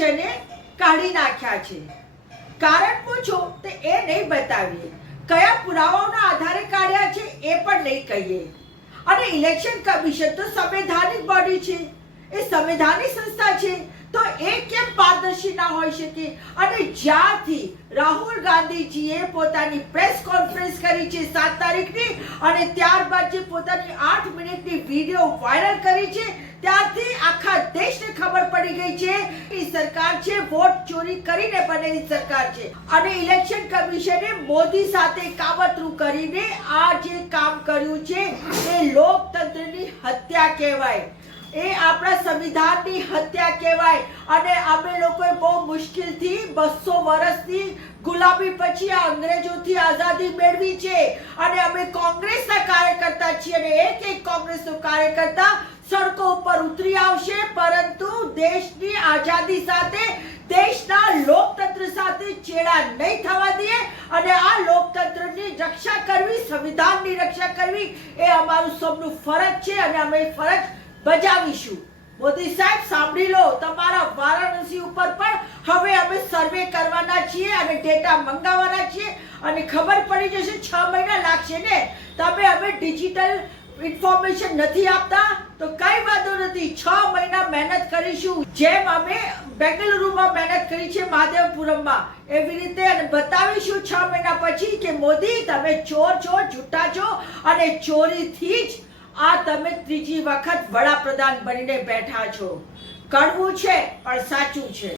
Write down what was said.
કમિશને કાઢી નાખ્યા છે. કારણ પૂછો તો એ નહીં બતાવીએ, કયા પુરાવાઓના આધારે કાઢ્યા છે એ પણ નહીં કહીએ. અને ઇલેક્શન કમિશન તો સંવૈધાનિક બોડી છે, એ સંવૈધાનિક સંસ્થા છે, તો એ કેમ પારદર્શી ના હોઈ શકે? અને જ્યારથી રાહુલ ગાંધીજીએ પોતાની પ્રેસ કોન્ફરન્સ કરી છે 7 તારીખની, અને ત્યારબાદ જે પોતાની 8 મિનિટની વિડીયો વાયરલ કરી છે, ત્યારથી આખા દેશને ખબર પડી ગઈ છે એ સરકાર છે વોટ ચોરી કરીને બનેલી સરકાર છે. અને ઇલેક્શન કમિશને મોદી સાથે કાવતરું કરીને આ જે કામ કર્યું છે એ લોકતંત્રની હત્યા કહેવાય, એ આપણા સંવિધાનની હત્યા કહેવાય. અને અમે લોકોએ બહુ મુશ્કેલથી 200 વર્ષની ગુલામી પછી આ અંગ્રેજોથી આઝાદી મેળવી છે. અને અમે કોંગ્રેસના કાર્યકર્તા છીએ, અને એક કોંગ્રેસનો કાર્યકર્તા સડકો ઉપર ઉતરી આવશે, પરંતુ દેશની આઝાદી સાથે, દેશના લોકતંત્ર સાથે ચેડા નહીં થવા દઈએ. અને આ લોકતંત્રની રક્ષા કરવી, સંવિધાનની રક્ષા કરવી એ અમારું સૌનું ફરજ છે, અને અમે ફરજ બજાવીશું. મોદી સાહેબ સાંભળી લો, તમારા વારાણસી ઉપર પણ હવે અમે સર્વે કરવાના છીએ અને ડેટા મંગાવવાના છીએ, અને ખબર પડી જશે 6 મહિના લાગશે ને. તમે અમે ડિજિટલ ઇન્ફોર્મેશન નથી આપતા તો કઈ વાંધો નથી, 6 મહિના મહેનત કરીશું. જેમ અમે બેંગલુરુમાં મહેનત કરી છે મહાદેવપુરમમાં, એવી રીતે અને બતાવીશું 6 મહિના પછી કે મોદી તમે ચોર છો, જૂઠા છો, અને ચોરીથી જ આ તમે ત્રીજી વખત વડાપ્રધાન બનીને બેઠા છો. કડવું છે પણ સાચું છે.